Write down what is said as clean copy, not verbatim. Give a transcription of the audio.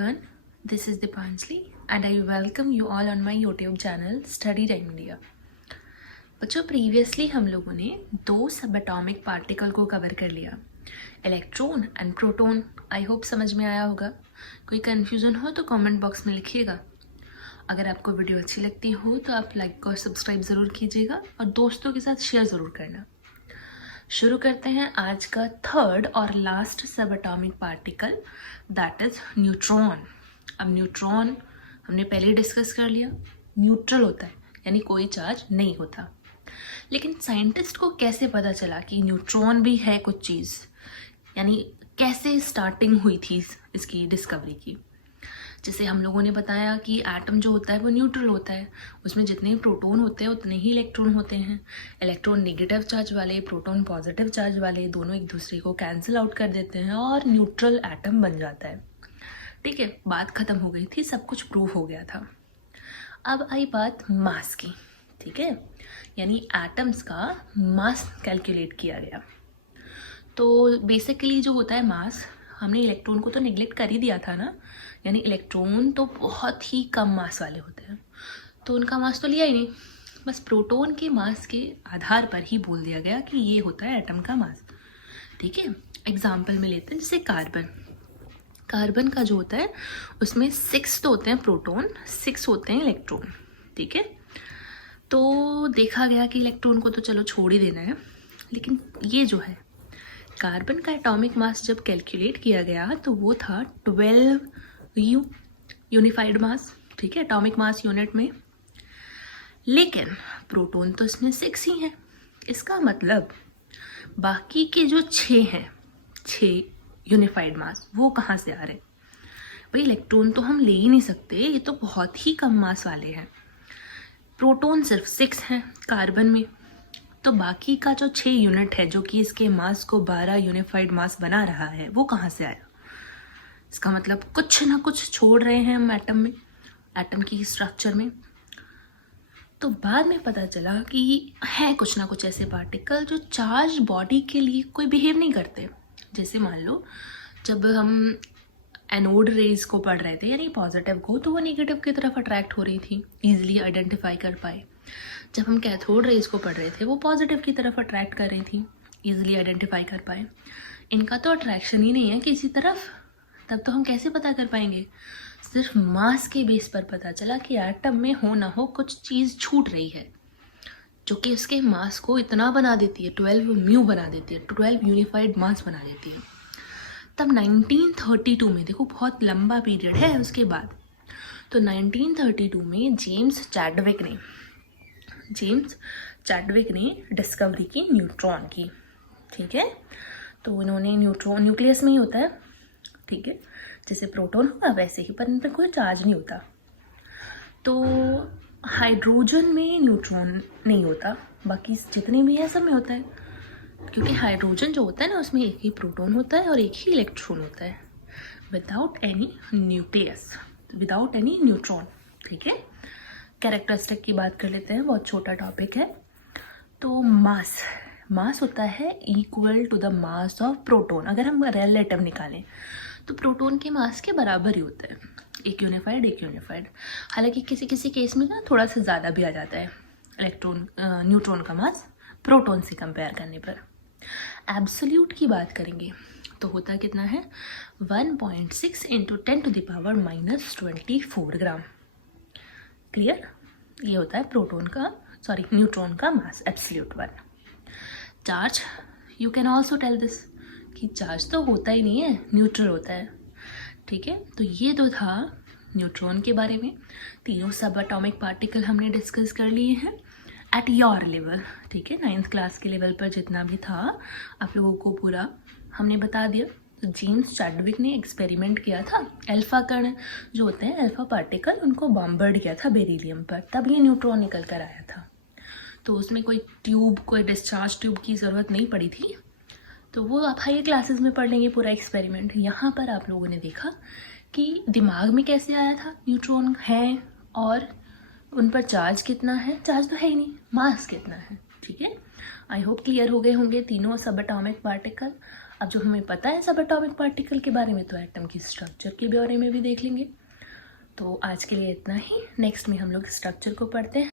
everyone, this is Dipansli and I welcome you all on my YouTube channel Study Time India। बच्चों previously हम लोगों ने दो सब एटॉमिक पार्टिकल को कवर कर लिया, electron and proton. I hope समझ में आया होगा। कोई कन्फ्यूज़न हो तो कमेंट बॉक्स में लिखिएगा। अगर आपको वीडियो अच्छी लगती हो तो आप लाइक और सब्सक्राइब ज़रूर कीजिएगा और दोस्तों के साथ शेयर ज़रूर करना। शुरू करते हैं आज का थर्ड और लास्ट सब atomic particle, that is neutron. अब न्यूट्रॉन हमने पहले डिस्कस कर लिया, न्यूट्रल होता है यानी कोई चार्ज नहीं होता। लेकिन साइंटिस्ट को कैसे पता चला कि न्यूट्रॉन भी है कुछ चीज़, यानी कैसे स्टार्टिंग हुई थी इसकी डिस्कवरी की। जैसे हम लोगों ने बताया कि एटम जो होता है वो न्यूट्रल होता है, उसमें जितने प्रोटॉन होते हैं उतने ही इलेक्ट्रॉन होते हैं। इलेक्ट्रॉन नेगेटिव चार्ज वाले, प्रोटॉन पॉजिटिव चार्ज वाले, दोनों एक दूसरे को कैंसिल आउट कर देते हैं और न्यूट्रल एटम बन जाता है। ठीक है, बात खत्म हो गई थी, सब कुछ प्रूव हो गया था। अब आई बात मास की। ठीक है, यानी एटम्स का मास कैलकुलेट किया गया। तो बेसिकली जो होता है मास, हमने इलेक्ट्रॉन को तो नेग्लेक्ट कर ही दिया था ना, यानी इलेक्ट्रॉन तो बहुत ही कम मास वाले होते हैं, तो उनका मास तो लिया ही नहीं। बस प्रोटॉन के मास के आधार पर ही बोल दिया गया कि ये होता है एटम का मास। ठीक है, एग्जाम्पल में लेते हैं जैसे कार्बन। कार्बन का जो होता है उसमें 6 तो होते हैं प्रोटॉन, 6 होते हैं इलेक्ट्रॉन। ठीक है, तो देखा गया कि इलेक्ट्रॉन को तो चलो छोड़ ही देना है, लेकिन ये जो है कार्बन का एटॉमिक मास जब कैलकुलेट किया गया तो वो था 12 यूनिफाइड मास। ठीक है, एटॉमिक मास यूनिट में। लेकिन प्रोटॉन तो इसमें 6 ही हैं। इसका मतलब बाकी के जो 6 हैं, 6 यूनिफाइड मास, वो कहाँ से आ रहे? भाई इलेक्ट्रॉन तो हम ले ही नहीं सकते, ये तो बहुत ही कम मास वाले हैं। प्रोटॉन सिर्फ 6 हैं कार्बन में, तो बाकी का जो 6 यूनिट है जो कि इसके मास को 12 यूनिफाइड मास बना रहा है, वो कहाँ से आया? इसका मतलब कुछ ना कुछ छोड़ रहे हैं हम एटम में, एटम की स्ट्रक्चर में। तो बाद में पता चला कि है कुछ ना कुछ ऐसे पार्टिकल जो चार्ज बॉडी के लिए कोई बिहेव नहीं करते। जैसे मान लो जब हम एनोड रेज को पढ़ रहे थे, यानी पॉजिटिव को, तो वो नेगेटिव की तरफ अट्रैक्ट हो रही थी, ईजिली आइडेंटिफाई कर पाए। जब हम कैथोड रेज को पढ़ रहे थे, वो पॉजिटिव की तरफ अट्रैक्ट कर रही थी, ईजिली आइडेंटिफाई कर पाए। इनका तो अट्रैक्शन ही नहीं है किसी तरफ, तब तो हम कैसे पता कर पाएंगे? सिर्फ मास के बेस पर पता चला कि एटम में हो ना हो कुछ चीज़ छूट रही है जो कि उसके मास को इतना बना देती है, 12 म्यू बना देती है, 12 यूनिफाइड मास बना देती है। तब 1932 में, देखो बहुत लंबा पीरियड है उसके बाद, तो 1932 में जेम्स चैडविक ने डिस्कवरी की न्यूट्रॉन की। ठीक है, तो उन्होंने न्यूट्रॉन न्यूक्लियस में ही होता है, ठीक है, जैसे प्रोटॉन होगा वैसे ही, पर इन पर कोई चार्ज नहीं होता। तो हाइड्रोजन में न्यूट्रॉन नहीं होता, बाकी जितने भी है सब में होता है, क्योंकि हाइड्रोजन जो होता है ना उसमें एक ही प्रोटॉन होता है और एक ही इलेक्ट्रॉन होता है, without any nucleus, without any neutron. ठीक है, कैरेक्टरिस्टिक की बात कर लेते हैं, बहुत छोटा टॉपिक है। तो मास होता है equal to the mass of proton. अगर हम रिलेटिव निकालें तो प्रोटॉन के मास के बराबर ही होता है, एक यूनिफाइड। हालांकि किसी किसी केस में ना थोड़ा सा ज़्यादा भी आ जाता है न्यूट्रॉन का मास प्रोटॉन से कंपेयर करने पर। एब्सोल्यूट की बात करेंगे तो होता कितना है? 1.6 इंटू 10 टू द पावर -24 ग्राम। क्लियर? ये होता है न्यूट्रॉन का mass, absolute 1। Charge, you can also tell this कि चार्ज तो होता ही नहीं है, न्यूट्रल होता है। ठीक है, तो ये तो था न्यूट्रॉन के बारे में। तीनों सब एटॉमिक पार्टिकल हमने डिस्कस कर लिए हैं एट योर लेवल। ठीक है, 9th क्लास के लेवल पर जितना भी था आप लोगों को पूरा हमने बता दिया। तो जेम्स चैडविक ने एक्सपेरिमेंट किया था, अल्फा कण जो होते हैं, अल्फा पार्टिकल, उनको बॉम्बर्ड किया था बेरिलियम पर, तब ये न्यूट्रॉन निकल कर आया था। तो उसमें कोई डिस्चार्ज ट्यूब की ज़रूरत नहीं पड़ी थी, तो वो आप हाई क्लासेस में पढ़ लेंगे पूरा एक्सपेरिमेंट। यहाँ पर आप लोगों ने देखा कि दिमाग में कैसे आया था न्यूट्रॉन है और उन पर चार्ज कितना है। चार्ज तो है ही नहीं, मास कितना है, ठीक है, आई होप क्लियर हो गए होंगे तीनों सब एटॉमिक पार्टिकल। अब जो हमें पता है सब एटॉमिक पार्टिकल के बारे में, तो एटम की स्ट्रक्चर के बारे में भी देख लेंगे। तो आज के लिए इतना ही। नेक्स्ट में हम लोग स्ट्रक्चर को पढ़ते हैं।